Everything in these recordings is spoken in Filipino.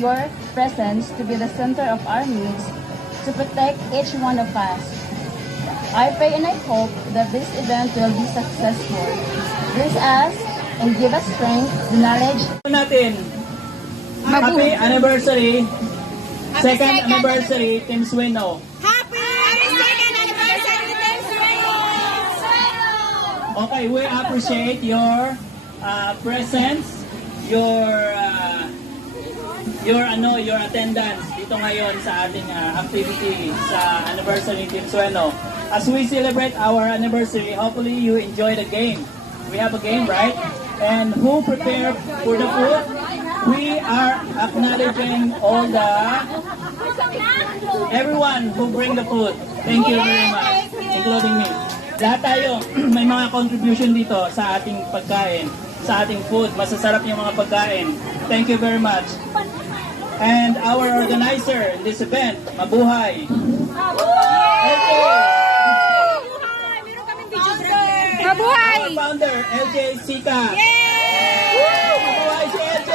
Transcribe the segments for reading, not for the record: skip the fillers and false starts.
your presence to be the center of our needs, to protect each one of us. I pray and I hope that this event will be successful. Bless us and give us strength, the knowledge. Natin, happy anniversary, second anniversary, Team Sueno. Happy second anniversary, Team Sueno! Okay, we appreciate your presence, your attendance dito ngayon sa ating activity sa anniversary Team Sueno. As we celebrate our anniversary, hopefully you enjoy the game. We have a game, right? And who prepared for the food? We are acknowledging all everyone who bring the food. Thank you very much, including me. Lahat tayo may mga contribution dito sa ating pagkain, sa ating food. Masasarap yung mga pagkain. Thank you very much. And our organizer in this event, mabuhay. LJ. Mabuhay! Our founder, LJ Sika. Mabuhay si LJ.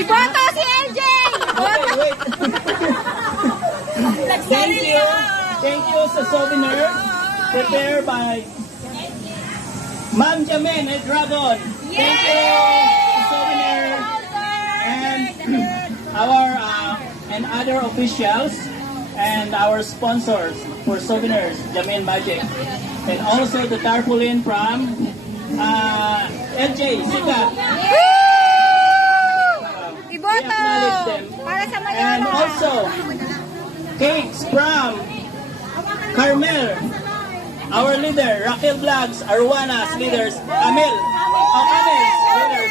Iboto si LJ! Okay, wait. Thank you sa souvenirs prepared by Ma'am Jamin and Dragon. Thank you sa souvenirs and our and other officials and our sponsors for souvenirs, Jamin Magic, and also the tarpaulin from LJ Sika. We acknowledge them. Para sa And also, cakes from Carmel, our leader, Raquel Vlogs, Arwana's leaders, Camel, Camel's leaders,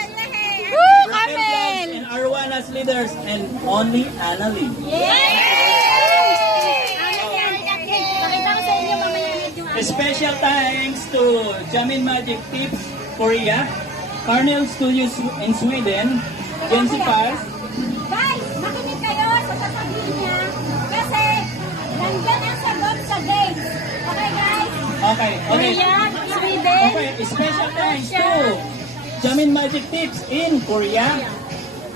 Raquel Vlogs and Arwana's leaders, and only Annalie. Special thanks to Jamin Magic Tips Korea, Carnel Studios in Sweden, Jensi Paz. Guys, makinig kayo sa sasabihin niya kasi nandyan ang sagot sa games. Okay, guys? Okay. Sweden. Okay, special thanks to Jamin Magic Tips in Korea,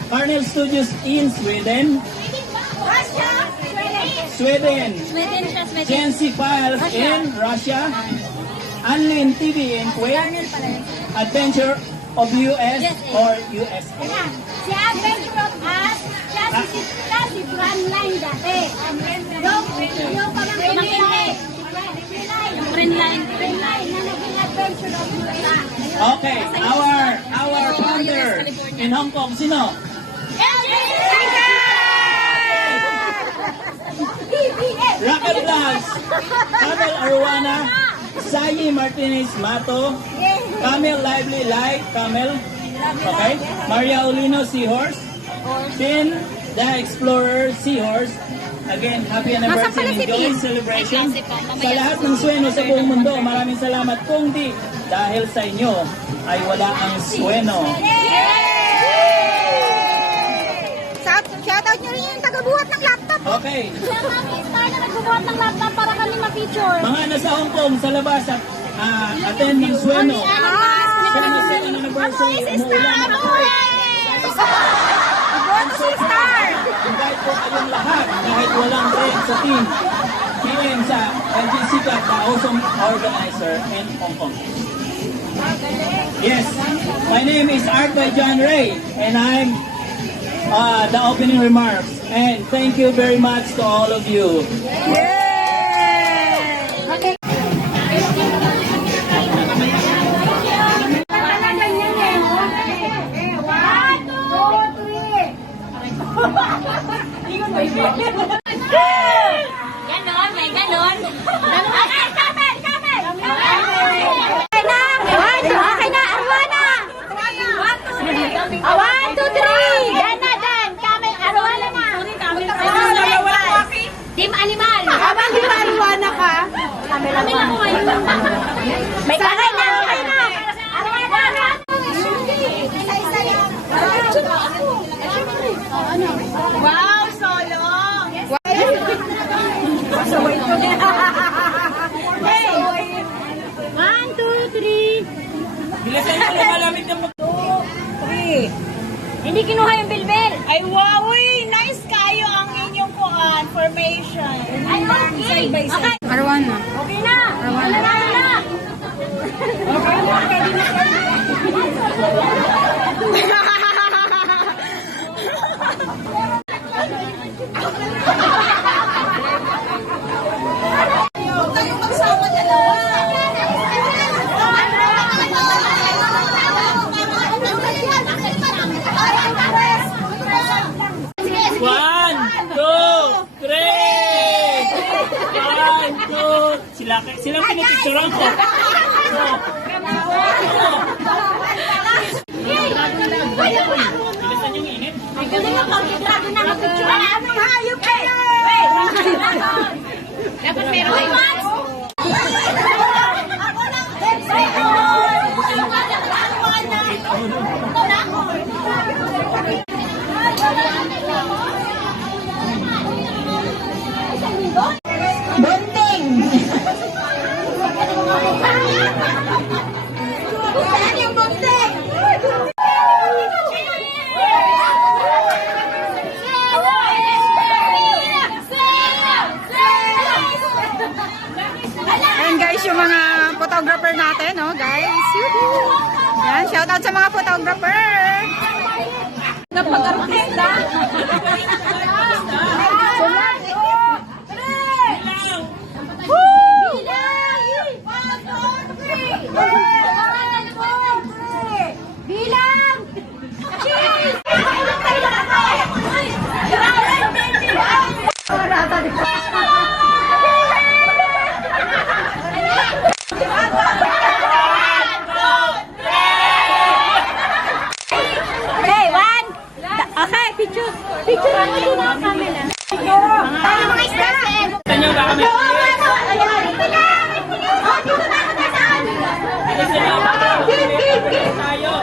Carnel Studios in Sweden, Russia. Sweden, Sweden. Jensi Files in Russia, Anlin TV in Kuwait, Adventure of US or USA. Si Adventure of Us, siya si Frontline dati. Yung pamangkin Frontline na naging Adventure of USA. Okay, our founder in Hong Kong, sino? Raquel Vlogs, Camel Arwana, Sayi Martinez Mato, Camel Lively Light, Camel, okay, Maria Olino Seahorse, Tin the Explorer Seahorse. Again, happy anniversary and enjoy celebration. Sa lahat ng Sueno sa buong mundo, maraming salamat. Kung di, dahil sa inyo, ay wala ang Sueno. Shoutout nyo rin yung tagabuhat ng laptop. Okay. Siya Mami Star na nagbubuhat ng laptop para kami ma-feature. Mga nasa Hong Kong, sa labas at attend ng Sueno. Sueno second anniversary, umuulan. Si Star! Invite po kayong lahat kahit walang red sa team. PM sa LGC Cup, the awesome organizer in Hong Kong. Yes, my name is Art by John Ray and I'm the opening remarks. And thank you very much to all of you. Okay. Ganon, may ganon. Kamen! Okay na, Arwana! 1, 2, 3! Dan! Kamen, Arwana na! Team Animal! Habang di Arwana ka, kami lang ako ngayon. May kanan na! Arwana! Wow, solo! Pasaway ko na. Hey! 1, 2, 3. Bilisan mo na malamig ng 2, 3. Hindi kinuha yung bilbil. Ay, wow! Nice kayo ang inyong formation. Ay, okay. Side by side. Okay. Arwana. Okay na. Arwana na. One, two, three! One, two! Silang pinipicturean ko. Bilisan yung init. Dapat meron kayo. Bunting! Saan yung bunting? Ayan guys, yung mga photographer natin, no guys. Yuhu! Yan, shoutout sa mga photographer. Kapag-artista. Bilang! Cheese! Okay, one. Okay, picture. Picture ang ito na camera. Tayo mga isda. Gusto nyo ba kami? Gusto nyo ba kami? Tayo.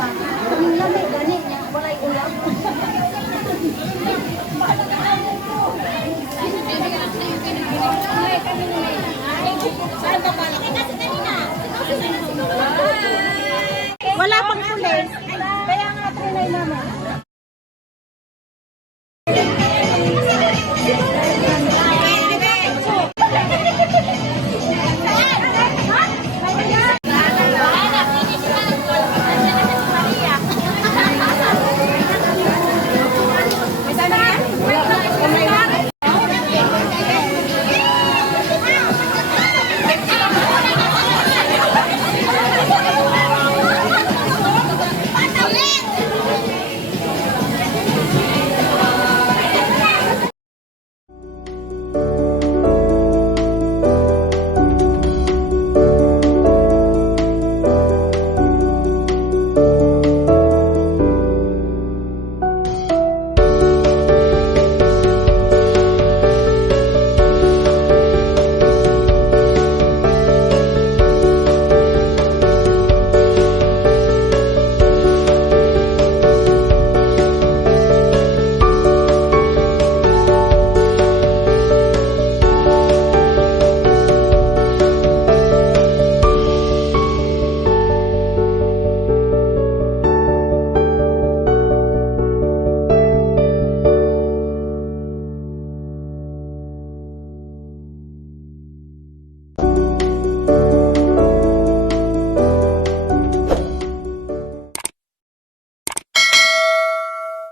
pa. Kaming lamig, gani niya. Walay ulam. Wala pang pulis.